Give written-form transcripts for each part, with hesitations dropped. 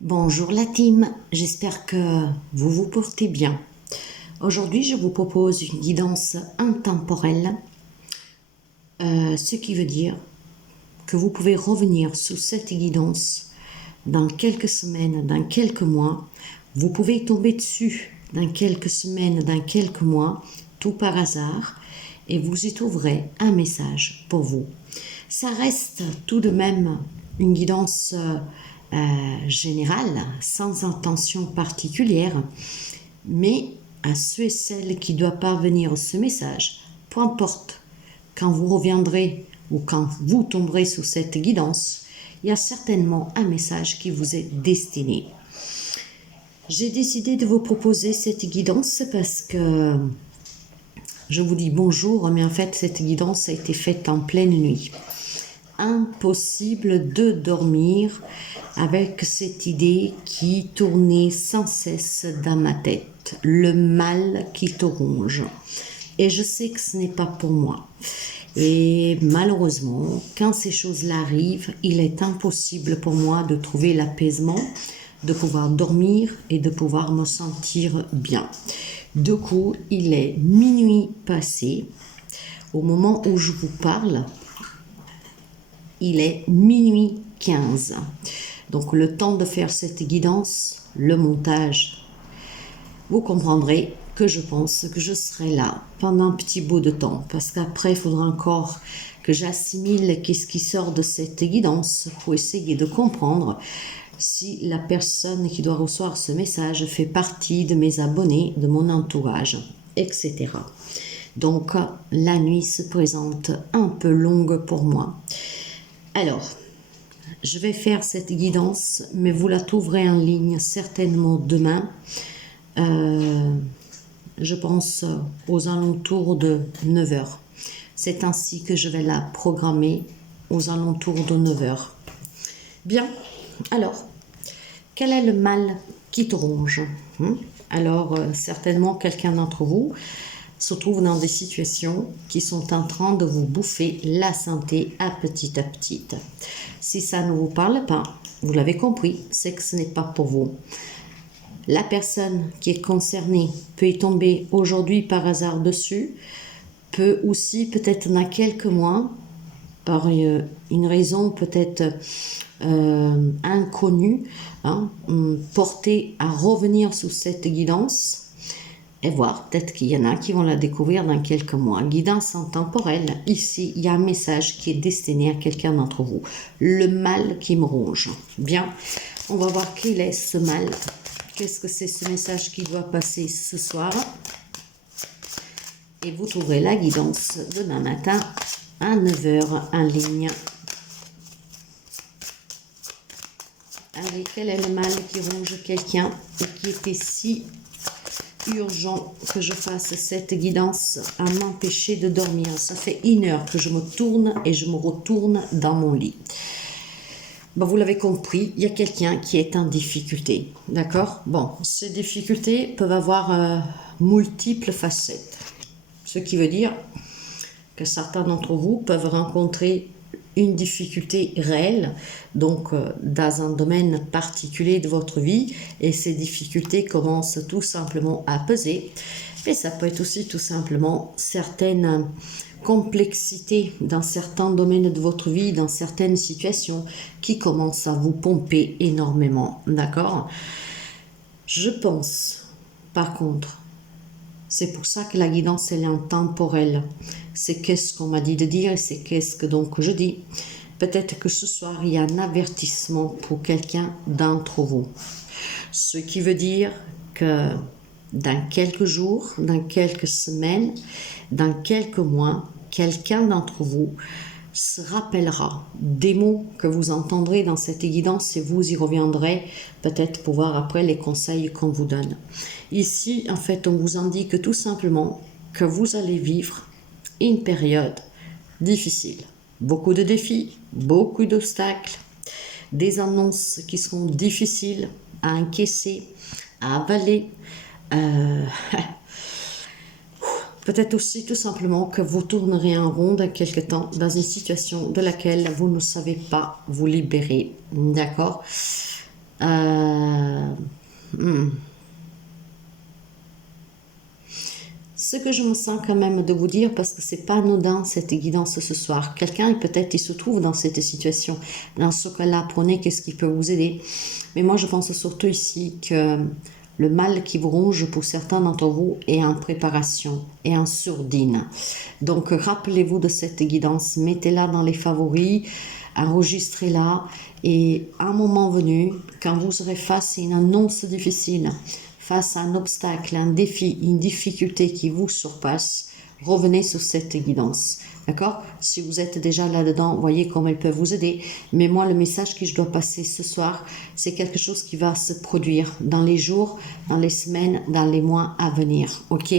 Bonjour la team, j'espère que vous vous portez bien. Aujourd'hui, je vous propose une guidance intemporelle, ce qui veut dire que vous pouvez revenir sous cette guidance dans quelques semaines, dans quelques mois. Vous pouvez tomber dessus dans quelques semaines, dans quelques mois, tout par hasard, et vous y trouverez un message pour vous. Ça reste tout de même une guidance générale, sans intention particulière, mais à ceux et celles qui doivent parvenir ce message, peu importe, quand vous reviendrez ou quand vous tomberez sous cette guidance, il y a certainement un message qui vous est destiné. J'ai décidé de vous proposer cette guidance parce que je vous dis bonjour, mais en fait cette guidance a été faite en pleine nuit. Impossible de dormir avec cette idée qui tournait sans cesse dans ma tête, le mal qui te ronge. Et je sais que ce n'est pas pour moi. Et malheureusement, quand ces choses-là arrivent, il est impossible pour moi de trouver l'apaisement, de pouvoir dormir et de pouvoir me sentir bien. Du coup, il est minuit passé. Au moment où je vous parle, il est minuit 15. Donc le temps de faire cette guidance, le montage, vous comprendrez que je pense que je serai là pendant un petit bout de temps. Parce qu'après, il faudra encore que j'assimile qu'est-ce qui sort de cette guidance pour essayer de comprendre si la personne qui doit recevoir ce message fait partie de mes abonnés, de mon entourage, etc. Donc la nuit se présente un peu longue pour moi. Alors, je vais faire cette guidance, mais vous la trouverez en ligne certainement demain. Je pense aux alentours de 9 h. C'est ainsi que je vais la programmer, aux alentours de 9 h. Bien, alors, quel est le mal qui te ronge? Alors, certainement quelqu'un d'entre vous se trouve dans des situations qui sont en train de vous bouffer la santé à petit. Si ça ne vous parle pas, vous l'avez compris, c'est que ce n'est pas pour vous. La personne qui est concernée peut y tomber aujourd'hui par hasard dessus, peut aussi peut-être dans quelques mois, par une raison peut-être inconnue, porter à revenir sous cette guidance. Et voir, peut-être qu'il y en a qui vont la découvrir dans quelques mois. Guidance intemporelle, ici, il y a un message qui est destiné à quelqu'un d'entre vous. Le mal qui me ronge. Bien, on va voir quel est ce mal. Qu'est-ce que c'est ce message qui doit passer ce soir? Et vous trouverez la guidance demain matin à 9 h en ligne. Allez, quel est le mal qui ronge quelqu'un et qui était si urgent que je fasse cette guidance à m'empêcher de dormir? Ça fait 1 heure que je me tourne et je me retourne dans mon lit. Bon, vous l'avez compris, il y a quelqu'un qui est en difficulté, d'accord? Bon, ces difficultés peuvent avoir multiples facettes, ce qui veut dire que certains d'entre vous peuvent rencontrer une difficulté réelle, donc dans un domaine particulier de votre vie, et ces difficultés commencent tout simplement à peser. Et ça peut être aussi tout simplement certaines complexités dans certains domaines de votre vie, dans certaines situations qui commencent à vous pomper énormément, d'accord? Je pense, par contre, c'est pour ça que la guidance, elle est intemporelle. C'est qu'est-ce qu'on m'a dit de dire et c'est qu'est-ce que donc je dis. Peut-être que ce soir, il y a un avertissement pour quelqu'un d'entre vous. Ce qui veut dire que dans quelques jours, dans quelques semaines, dans quelques mois, quelqu'un d'entre vous se rappellera des mots que vous entendrez dans cette guidance et vous y reviendrez peut-être pour voir après les conseils qu'on vous donne. Ici, en fait, on vous indique tout simplement que vous allez vivre une période difficile. Beaucoup de défis, beaucoup d'obstacles, des annonces qui seront difficiles à encaisser, à avaler. Peut-être aussi tout simplement que vous tournerez en rond dans quelque temps dans une situation de laquelle vous ne savez pas vous libérer. D'accord? Euh, hmm. Ce que je me sens quand même de vous dire, parce que c'est pas anodin cette guidance ce soir. Quelqu'un peut-être il se trouve dans cette situation. Dans ce cas-là, prenez qu'est-ce qui peut vous aider. Mais moi je pense surtout ici que le mal qui vous ronge pour certains d'entre vous est en préparation et en sourdine. Donc rappelez-vous de cette guidance, mettez-la dans les favoris, enregistrez-la et à un moment venu, quand vous serez face à une annonce difficile, face à un obstacle, un défi, une difficulté qui vous surpasse, revenez sur cette guidance. D'accord? Si vous êtes déjà là-dedans, voyez comment elle peut vous aider. Mais moi, le message que je dois passer ce soir, c'est quelque chose qui va se produire dans les jours, dans les semaines, dans les mois à venir. Ok?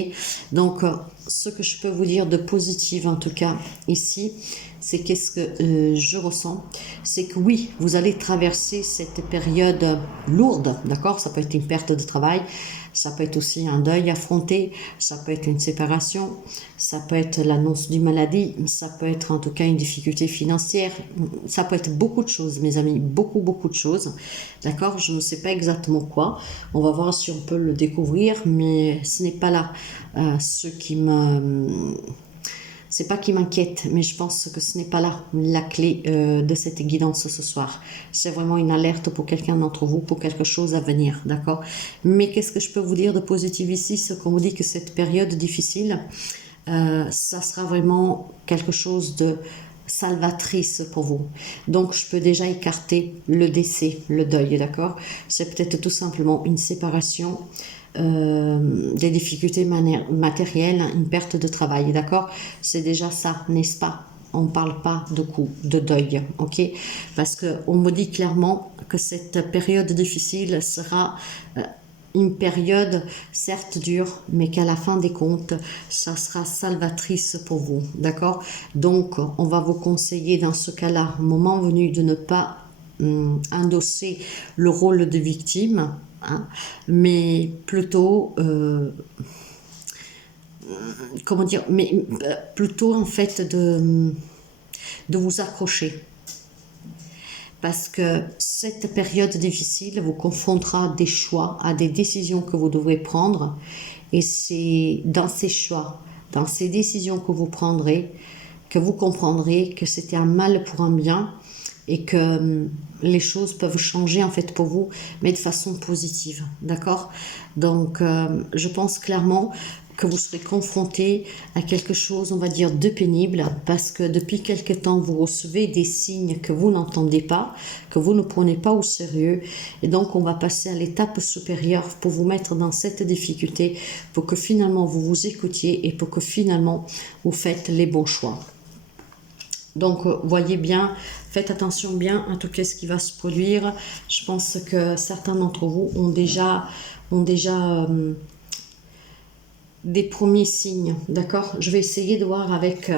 Donc, ce que je peux vous dire de positif, en tout cas, ici, c'est qu'est-ce que je ressens. C'est que oui, vous allez traverser cette période lourde, d'accord? Ça peut être une perte de travail, ça peut être aussi un deuil affronté, ça peut être une séparation, ça peut être l'annonce d'une maladie, ça peut être en tout cas une difficulté financière, ça peut être beaucoup de choses, mes amis, beaucoup de choses, d'accord? Je ne sais pas exactement quoi, on va voir si on peut le découvrir, mais ce n'est pas là ce qui me... C'est pas qui m'inquiète, mais je pense que ce n'est pas là la clé de cette guidance ce soir. C'est vraiment une alerte pour quelqu'un d'entre vous, pour quelque chose à venir, d'accord? Mais qu'est-ce que je peux vous dire de positif ici? C'est qu'on vous dit que cette période difficile, ça sera vraiment quelque chose de salvatrice pour vous. Donc, je peux déjà écarter le décès, le deuil, d'accord? C'est peut-être tout simplement une séparation, des difficultés matérielles, une perte de travail, d'accord? C'est déjà ça, n'est-ce pas? On ne parle pas de coup, de deuil, ok? Parce qu'on me dit clairement que cette période difficile sera une période certes dure, mais qu'à la fin des comptes, ça sera salvatrice pour vous, d'accord? Donc, on va vous conseiller dans ce cas-là, moment venu, de ne pas endosser le rôle de victime, hein, mais plutôt, comment dire, mais plutôt en fait de vous accrocher. Parce que cette période difficile vous confrontera à des choix, à des décisions que vous devrez prendre. Et c'est dans ces choix, dans ces décisions que vous prendrez, que vous comprendrez que c'était un mal pour un bien et que les choses peuvent changer en fait pour vous, mais de façon positive, d'accord? Donc, je pense clairement que vous serez confronté à quelque chose, on va dire, de pénible, parce que depuis quelque temps, vous recevez des signes que vous n'entendez pas, que vous ne prenez pas au sérieux, et donc on va passer à l'étape supérieure pour vous mettre dans cette difficulté, pour que finalement vous vous écoutiez et pour que finalement vous faites les bons choix. Donc, voyez bien, faites attention bien à tout ce qui va se produire. Je pense que certains d'entre vous ont déjà des premiers signes, d'accord? Je vais essayer de voir avec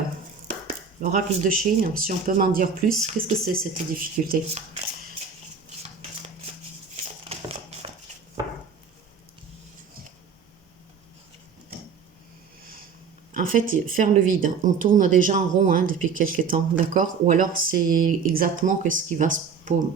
l'oracle de Chine, si on peut m'en dire plus. Qu'est-ce que c'est cette difficulté? En fait, faire le vide, on tourne déjà en rond depuis quelques temps, d'accord? Ou alors c'est exactement ce qui va se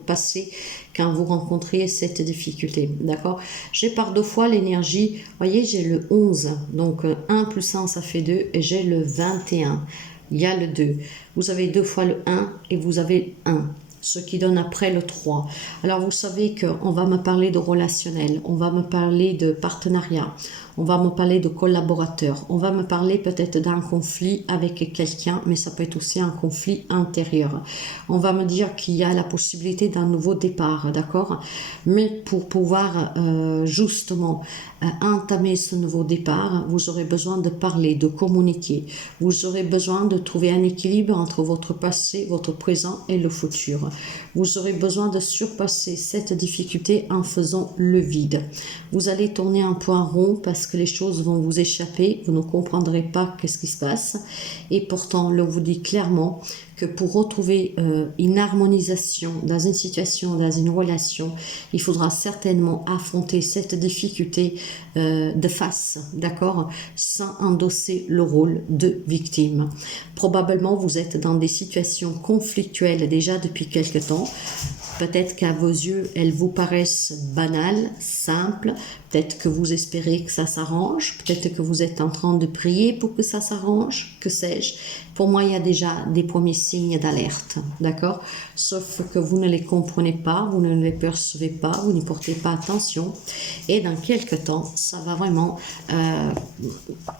passer quand vous rencontrez cette difficulté, d'accord? J'ai par deux fois l'énergie, voyez, j'ai le 11, donc 1 plus 1 ça fait 2, et j'ai le 21, il y a le 2. Vous avez deux fois le 1 et vous avez 1. Ce qui donne après le 3. Alors vous savez qu'on va me parler de relationnel, on va me parler de partenariat, on va me parler de collaborateurs, on va me parler peut-être d'un conflit avec quelqu'un, mais ça peut être aussi un conflit intérieur. On va me dire qu'il y a la possibilité d'un nouveau départ, d'accord? Mais pour pouvoir justement entamer ce nouveau départ, vous aurez besoin de parler, de communiquer. Vous aurez besoin de trouver un équilibre entre votre passé, votre présent et le futur. Vous aurez besoin de surpasser cette difficulté en faisant le vide. Vous allez tourner un point rond parce que les choses vont vous échapper, vous ne comprendrez pas qu'est-ce qui se passe. Et pourtant, je vous dis clairement que pour retrouver une harmonisation dans une situation, dans une relation, il faudra certainement affronter cette difficulté de face, d'accord, sans endosser le rôle de victime. Probablement, vous êtes dans des situations conflictuelles déjà depuis quelque temps. Peut-être qu'à vos yeux, elles vous paraissent banales, simples. Peut-être que vous espérez que ça s'arrange. Peut-être que vous êtes en train de prier pour que ça s'arrange. Que sais-je? Pour moi, il y a déjà des premiers signes d'alerte. D'accord? Sauf que vous ne les comprenez pas, vous ne les percevez pas, vous n'y portez pas attention. Et dans quelques temps, ça va vraiment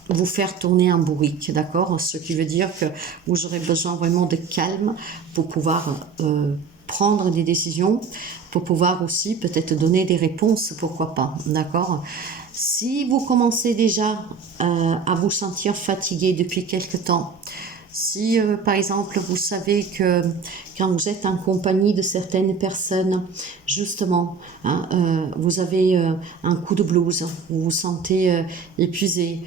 vous faire tourner en bourrique. D'accord? Ce qui veut dire que vous aurez besoin vraiment de calme pour pouvoir prendre des décisions, pour pouvoir aussi peut-être donner des réponses, pourquoi pas, d'accord? Si vous commencez déjà à vous sentir fatigué depuis quelque temps, si par exemple vous savez que quand vous êtes en compagnie de certaines personnes, justement, hein, vous avez un coup de blues, vous vous sentez épuisé,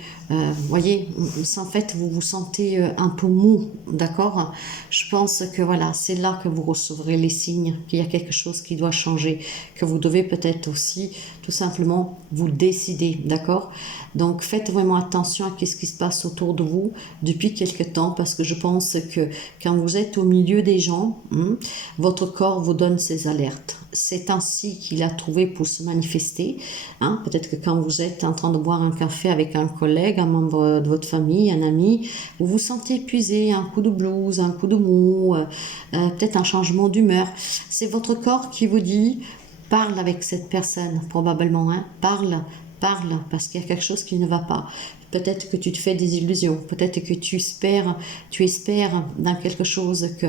voyez, en fait vous vous sentez un peu mou, d'accord? Je pense que voilà, c'est là que vous recevrez les signes qu'il y a quelque chose qui doit changer, que vous devez peut-être aussi tout simplement vous décider, d'accord? Donc faites vraiment attention à ce qui se passe autour de vous depuis quelque temps, parce que je pense que quand vous êtes au milieu des gens, votre corps vous donne ses alertes. C'est ainsi qu'il a trouvé pour se manifester. Peut-être que quand vous êtes en train de boire un café avec un collègue, un membre de votre famille, un ami, vous vous sentez épuisé, un coup de blues, un coup de mou, peut-être un changement d'humeur. C'est votre corps qui vous dit, parle avec cette personne, probablement, parle, parce qu'il y a quelque chose qui ne va pas. Peut-être que tu te fais des illusions, peut-être que tu espères dans quelque chose que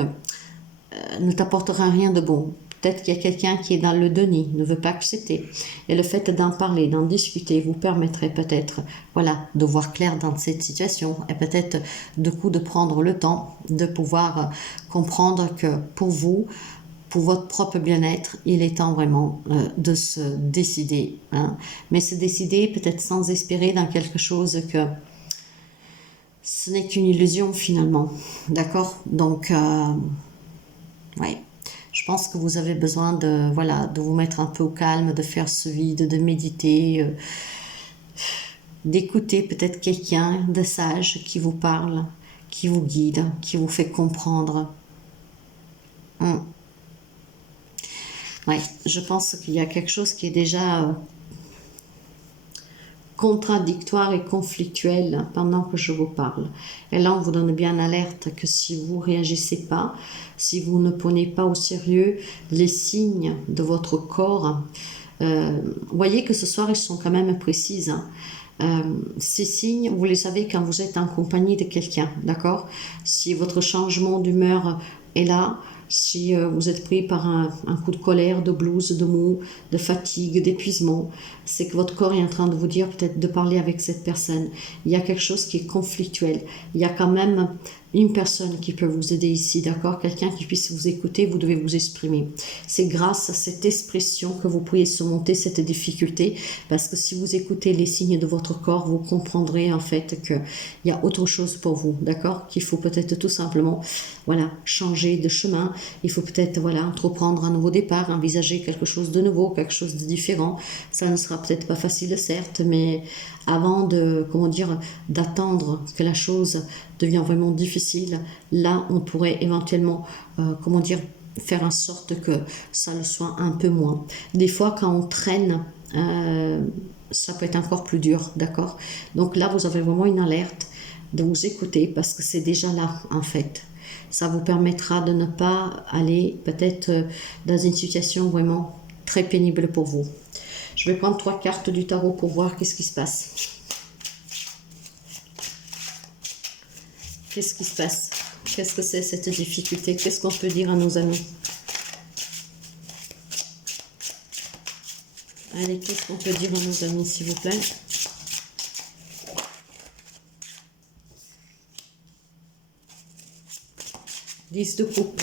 ne t'apportera rien de bon. Peut-être qu'il y a quelqu'un qui est dans le déni, ne veut pas accepter. Et le fait d'en parler, d'en discuter, vous permettrait peut-être, voilà, de voir clair dans cette situation et peut-être de prendre le temps de pouvoir comprendre que pour vous, pour votre propre bien-être, il est temps vraiment de se décider. Mais se décider peut-être sans espérer dans quelque chose que ce n'est qu'une illusion finalement. D'accord? Donc, ouais. Je pense que vous avez besoin de, voilà, de vous mettre un peu au calme, de faire ce vide, de méditer, d'écouter peut-être quelqu'un de sage qui vous parle, qui vous guide, qui vous fait comprendre. Ouais, je pense qu'il y a quelque chose qui est déjà contradictoire et conflictuel pendant que je vous parle. Et là, on vous donne bien alerte que si vous réagissez pas, si vous ne prenez pas au sérieux les signes de votre corps, voyez que ce soir, ils sont quand même précises. Ces signes, vous les savez quand vous êtes en compagnie de quelqu'un, d'accord? Si votre changement d'humeur est là, si vous êtes pris par un coup de colère, de blues, de mou, de fatigue, d'épuisement, c'est que votre corps est en train de vous dire peut-être de parler avec cette personne. Il y a quelque chose qui est conflictuel. Il y a quand même une personne qui peut vous aider ici, d'accord? Quelqu'un qui puisse vous écouter, vous devez vous exprimer. C'est grâce à cette expression que vous pourriez surmonter cette difficulté, parce que si vous écoutez les signes de votre corps, vous comprendrez en fait qu'il y a autre chose pour vous, d'accord? Qu'il faut peut-être tout simplement, voilà, changer de chemin. Il faut peut-être, voilà, entreprendre un nouveau départ, envisager quelque chose de nouveau, quelque chose de différent. Ça ne sera peut-être pas facile, certes, mais avant de, comment dire, d'attendre que la chose devient vraiment difficile, là, on pourrait éventuellement, comment dire, faire en sorte que ça le soit un peu moins. Des fois, quand on traîne, ça peut être encore plus dur, d'accord? Donc là, vous avez vraiment une alerte de vous écouter parce que c'est déjà là, en fait. Ça vous permettra de ne pas aller peut-être dans une situation vraiment très pénible pour vous. Je vais prendre 3 cartes du tarot pour voir qu'est-ce qui se passe. Qu'est-ce qui se passe? Qu'est-ce que c'est cette difficulté? Qu'est-ce qu'on peut dire à nos amis? Allez, qu'est-ce qu'on peut dire à nos amis, s'il vous plaît? Dix de coupe.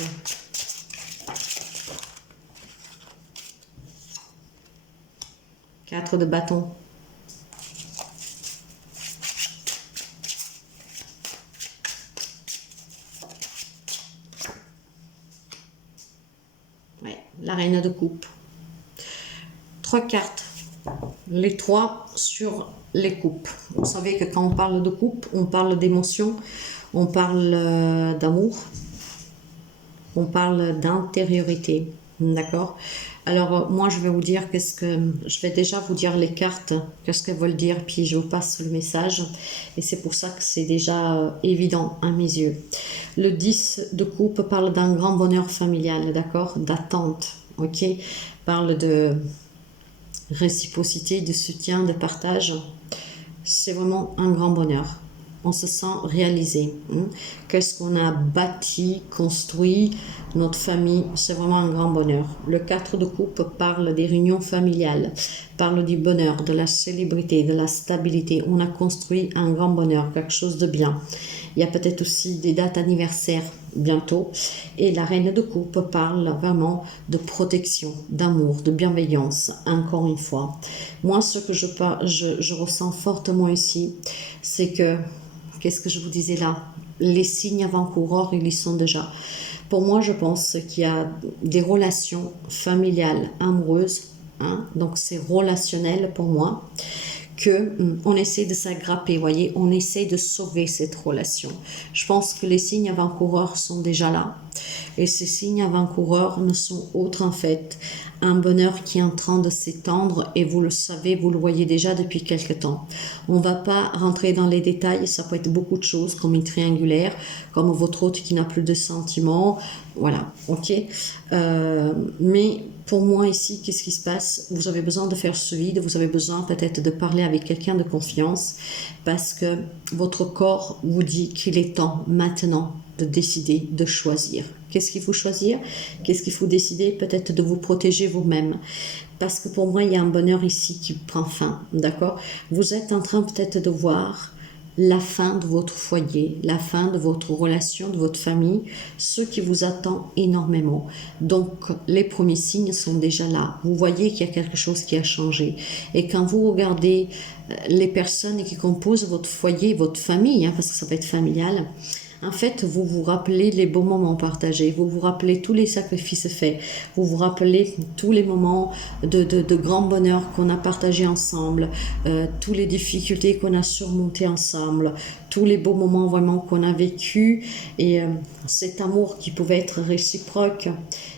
Quatre de bâton. reine de coupe. 3 cartes, les 3 sur les coupes. Vous savez que quand on parle de coupe, on parle d'émotion, on parle d'amour, on parle d'intériorité, d'accord? Alors moi je vais vous dire je vais déjà vous dire les cartes, qu'est-ce qu'elles veulent dire, puis je vous passe le message, et c'est pour ça que c'est déjà évident à mes yeux. Le 10 de coupe parle d'un grand bonheur familial, d'accord? D'attente, ok? Parle de réciprocité, de soutien, de partage. C'est vraiment un grand bonheur. On se sent réalisé. Qu'est-ce qu'on a bâti, construit, notre famille, c'est vraiment un grand bonheur. Le 4 de coupe parle des réunions familiales, parle du bonheur, de la célébrité, de la stabilité. On a construit un grand bonheur, quelque chose de bien. Il y a peut-être aussi des dates anniversaires bientôt. Et la reine de coupe parle vraiment de protection, d'amour, de bienveillance, encore une fois. Moi, ce que je ressens fortement ici, c'est que, qu'est-ce que je vous disais là? Les signes avant-coureurs, ils y sont déjà. Pour moi, je pense qu'il y a des relations familiales, amoureuses, donc c'est relationnel pour moi, on essaie de s'agrapper, voyez, on essaie de sauver cette relation. Je pense que les signes avant-coureurs sont déjà là. Et ces signes avant-coureurs ne sont autres en fait un bonheur qui est en train de s'étendre, et vous le savez, vous le voyez déjà depuis quelque temps. On ne va pas rentrer dans les détails, ça peut être beaucoup de choses comme une triangulaire, comme votre hôte qui n'a plus de sentiments, voilà, ok. Mais pour moi ici, qu'est-ce qui se passe? Vous avez besoin de faire ce vide, vous avez besoin peut-être de parler avec quelqu'un de confiance, parce que votre corps vous dit qu'il est temps maintenant de décider, de choisir. Qu'est-ce qu'il faut choisir? Qu'est-ce qu'il faut décider? Peut-être de vous protéger vous-même. Parce que pour moi, il y a un bonheur ici qui prend fin, d'accord? Vous êtes en train peut-être de voir la fin de votre foyer, la fin de votre relation, de votre famille, ce qui vous attend énormément. Donc, les premiers signes sont déjà là. Vous voyez qu'il y a quelque chose qui a changé. Et quand vous regardez les personnes qui composent votre foyer, votre famille, parce que ça peut être familial, en fait, vous vous rappelez les beaux moments partagés, vous vous rappelez tous les sacrifices faits, vous vous rappelez tous les moments de grand bonheur qu'on a partagé ensemble, toutes les difficultés qu'on a surmontées ensemble, tous les beaux moments vraiment qu'on a vécu, et cet amour qui pouvait être réciproque,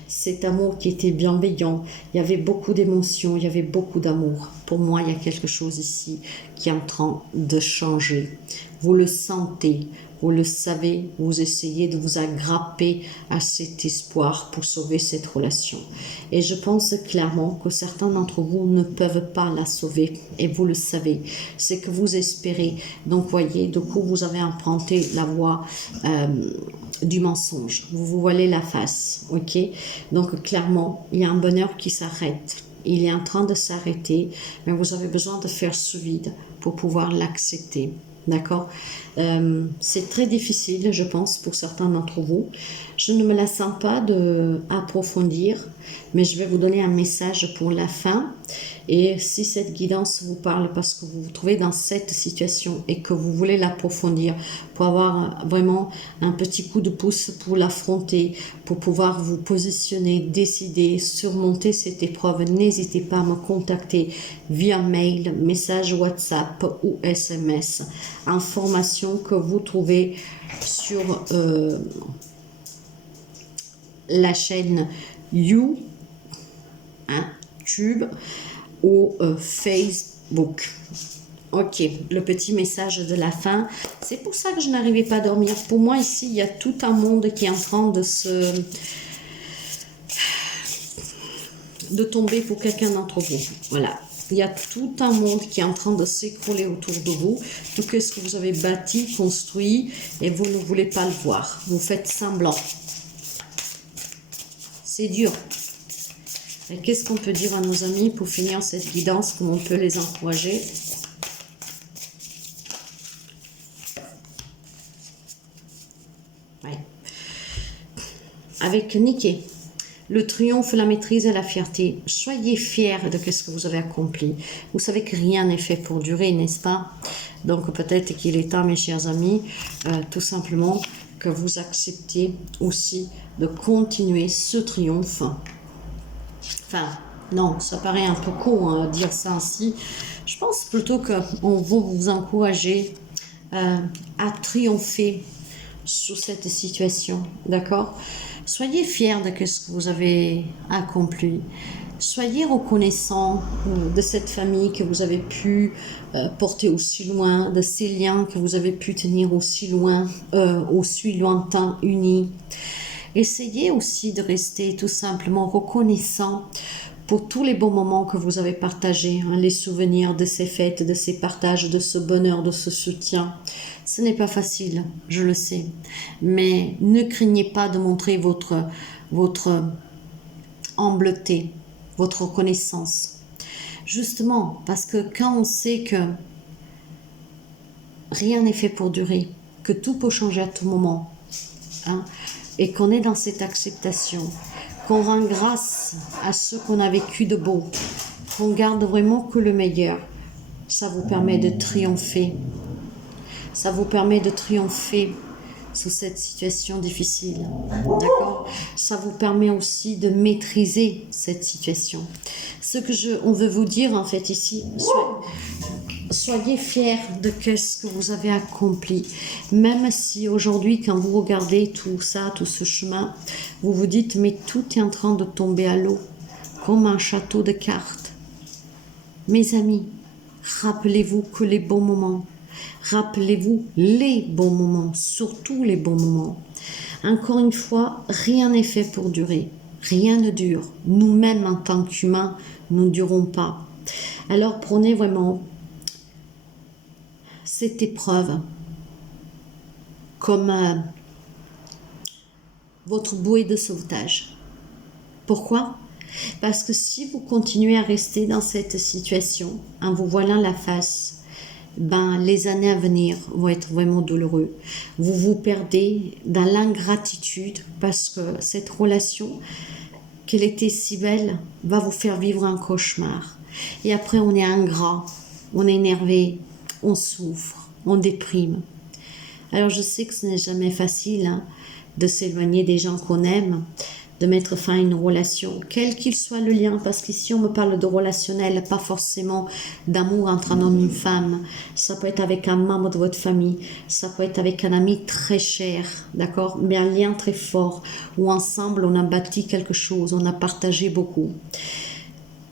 cet amour qui était bienveillant. Il y avait beaucoup d'émotions, il y avait beaucoup d'amour. Pour moi, il y a quelque chose ici qui est en train de changer. Vous le sentez, vous le savez, vous essayez de vous agrapper à cet espoir pour sauver cette relation. Et je pense clairement que certains d'entre vous ne peuvent pas la sauver, et vous le savez. C'est que vous espérez. Donc, voyez, du coup, vous avez emprunté la voie du mensonge. Vous vous voilez la face, ok? Donc, clairement, il y a un bonheur qui s'arrête. Il est en train de s'arrêter, mais vous avez besoin de faire ce vide pour pouvoir l'accepter. D'accord? C'est très difficile, je pense, pour certains d'entre vous. Je ne me la sens pas d'approfondir, mais je vais vous donner un message pour la fin. Et si cette guidance vous parle parce que vous vous trouvez dans cette situation et que vous voulez l'approfondir pour avoir vraiment un petit coup de pouce pour l'affronter, pour pouvoir vous positionner, décider, surmonter cette épreuve, n'hésitez pas à me contacter via mail, message WhatsApp ou SMS. Informations que vous trouvez sur la chaîne YouTube ou Facebook. Ok, le petit message de la fin. C'est pour ça que je n'arrivais pas à dormir. Pour moi, ici, il y a tout un monde qui est en train de tomber pour quelqu'un d'entre vous. Voilà. Il y a tout un monde qui est en train de s'écrouler autour de vous. Tout ce que vous avez bâti, construit, et vous ne voulez pas le voir. Vous faites semblant. C'est dur. Qu'est-ce qu'on peut dire à nos amis pour finir cette guidance? Comment on peut les encourager? Ouais. Avec Niké, le triomphe, la maîtrise et la fierté. Soyez fiers de ce que vous avez accompli. Vous savez que rien n'est fait pour durer, n'est-ce pas? Donc peut-être qu'il est temps, mes chers amis, tout simplement que vous acceptiez aussi de continuer ce triomphe Enfin, non, ça paraît un peu con hein, dire ça ainsi. Je pense plutôt qu'on va vous encourager à triompher sur cette situation, d'accord? Soyez fiers de ce que vous avez accompli. Soyez reconnaissants de cette famille que vous avez pu porter aussi loin, de ces liens que vous avez pu tenir aussi loin, aussi lointain, unis. Essayez aussi de rester tout simplement reconnaissant pour tous les bons moments que vous avez partagés, hein, les souvenirs de ces fêtes, de ces partages, de ce bonheur, de ce soutien. Ce n'est pas facile, je le sais, mais ne craignez pas de montrer votre humbleté, votre reconnaissance. Justement, parce que quand on sait que rien n'est fait pour durer, que tout peut changer à tout moment, hein, et qu'on est dans cette acceptation, qu'on rend grâce à ce qu'on a vécu de beau, qu'on garde vraiment que le meilleur, ça vous permet de triompher. Ça vous permet de triompher sur cette situation difficile. D'accord? Ça vous permet aussi de maîtriser cette situation. Ce que on veut vous dire en fait ici, soyez fiers de ce que vous avez accompli. Même si aujourd'hui, quand vous regardez tout ça, tout ce chemin, vous vous dites, mais tout est en train de tomber à l'eau, comme un château de cartes. Mes amis, rappelez-vous que les bons moments, rappelez-vous les bons moments, surtout les bons moments. Encore une fois, rien n'est fait pour durer. Rien ne dure. Nous-mêmes, en tant qu'humains, nous ne durons pas. Alors, prenez vraiment cette épreuve comme votre bouée de sauvetage. Pourquoi? Parce que si vous continuez à rester dans cette situation, en vous voilant la face, les années à venir vont être vraiment douloureuses. Vous vous perdez dans l'ingratitude parce que cette relation, qu'elle était si belle, va vous faire vivre un cauchemar. Et après, on est ingrat, on est énervé, on souffre, on déprime. Alors, je sais que ce n'est jamais facile hein, de s'éloigner des gens qu'on aime, de mettre fin à une relation, quel qu'il soit le lien, parce qu'ici on me parle de relationnel, pas forcément d'amour entre un homme et une femme, ça peut être avec un membre de votre famille, ça peut être avec un ami très cher, d'accord, mais un lien très fort, où ensemble on a bâti quelque chose, on a partagé beaucoup.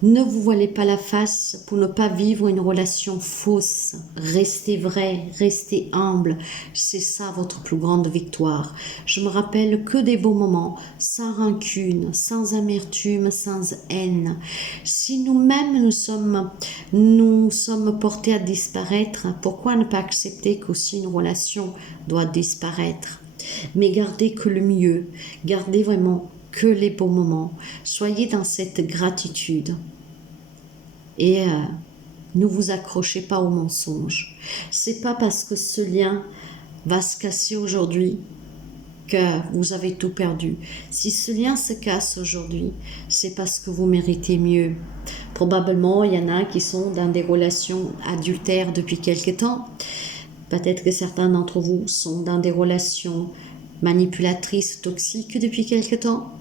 Ne vous voilez pas la face pour ne pas vivre une relation fausse. Restez vrai, restez humble. C'est ça votre plus grande victoire. Je me rappelle que des beaux moments, sans rancune, sans amertume, sans haine. Si nous-mêmes nous sommes portés à disparaître, pourquoi ne pas accepter qu'aussi une relation doit disparaître? Mais gardez que le mieux, gardez vraiment que les beaux moments. Soyez dans cette gratitude. Et ne vous accrochez pas aux mensonges. C'est pas parce que ce lien va se casser aujourd'hui que vous avez tout perdu. Si ce lien se casse aujourd'hui, c'est parce que vous méritez mieux. Probablement, il y en a qui sont dans des relations adultères depuis quelque temps. Peut-être que certains d'entre vous sont dans des relations manipulatrices, toxiques depuis quelque temps.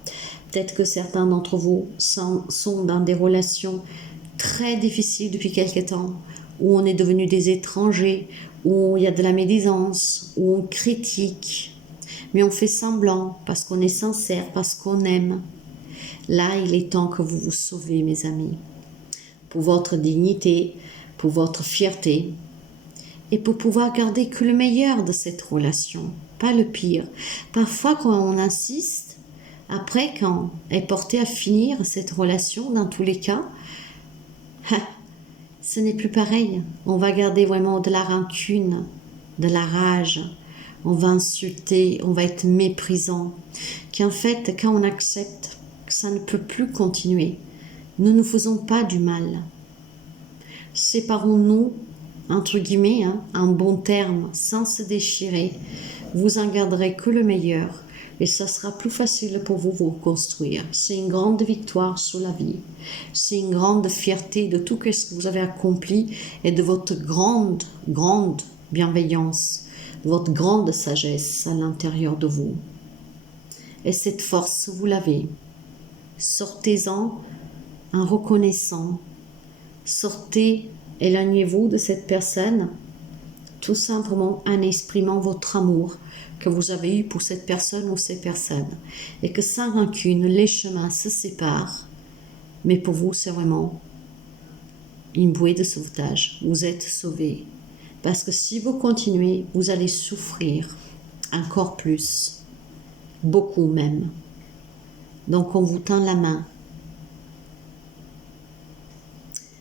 Peut-être que certains d'entre vous sont dans des relations très difficiles depuis quelque temps, où on est devenu des étrangers, où il y a de la médisance, où on critique, mais on fait semblant parce qu'on est sincère, parce qu'on aime. Là, il est temps que vous vous sauvez, mes amis, pour votre dignité, pour votre fierté, et pour pouvoir garder que le meilleur de cette relation, pas le pire. Parfois, quand on insiste, après, quand est porté à finir cette relation, dans tous les cas, ce n'est plus pareil. On va garder vraiment de la rancune, de la rage, on va insulter, on va être méprisant. Qu'en fait, quand on accepte que ça ne peut plus continuer, nous ne nous faisons pas du mal. Séparons-nous, entre guillemets, en bon terme, sans se déchirer. Vous en garderez que le meilleur et ça sera plus facile pour vous reconstruire. C'est une grande victoire sur la vie. C'est une grande fierté de tout ce que vous avez accompli et de votre grande, grande bienveillance, de votre grande sagesse à l'intérieur de vous. Et cette force, vous l'avez. Sortez-en en reconnaissant. Sortez, éloignez-vous de cette personne, tout simplement en exprimant votre amour que vous avez eu pour cette personne ou ces personnes. Et que sans rancune, les chemins se séparent. Mais pour vous, c'est vraiment une bouée de sauvetage. Vous êtes sauvés. Parce que si vous continuez, vous allez souffrir encore plus. Beaucoup même. Donc on vous tend la main.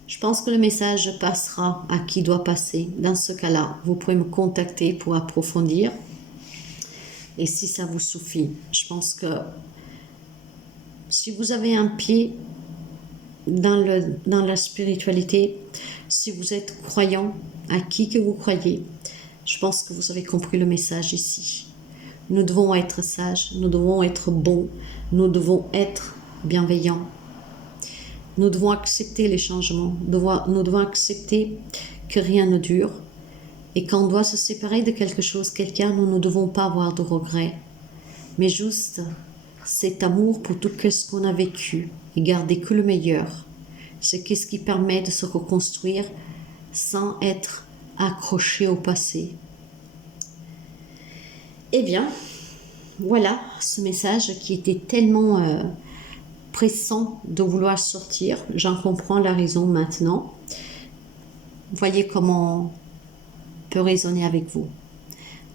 Je pense que le message passera à qui doit passer. Dans ce cas-là, vous pouvez me contacter pour approfondir. Et si ça vous suffit, je pense que si vous avez un pied dans la spiritualité, si vous êtes croyant, à qui que vous croyez, je pense que vous avez compris le message ici. Nous devons être sages, nous devons être bons, nous devons être bienveillants. Nous devons accepter les changements, nous devons accepter que rien ne dure. Et quand on doit se séparer de quelque chose, quelqu'un, nous ne devons pas avoir de regrets. Mais juste cet amour pour tout ce qu'on a vécu et garder que le meilleur. C'est ce qui permet de se reconstruire sans être accroché au passé. Eh bien, voilà ce message qui était tellement pressant de vouloir sortir. J'en comprends la raison maintenant. Voyez comment on peut raisonner avec vous.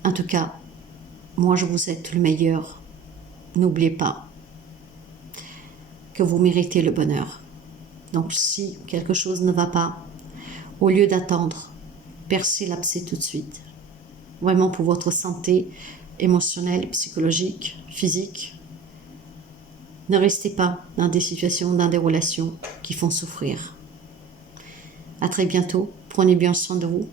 En tout cas, moi je vous souhaite le meilleur. N'oubliez pas que vous méritez le bonheur. Donc si quelque chose ne va pas, au lieu d'attendre, percez l'abcès tout de suite. Vraiment pour votre santé émotionnelle, psychologique, physique. Ne restez pas dans des situations, dans des relations qui font souffrir. À très bientôt. Prenez bien soin de vous.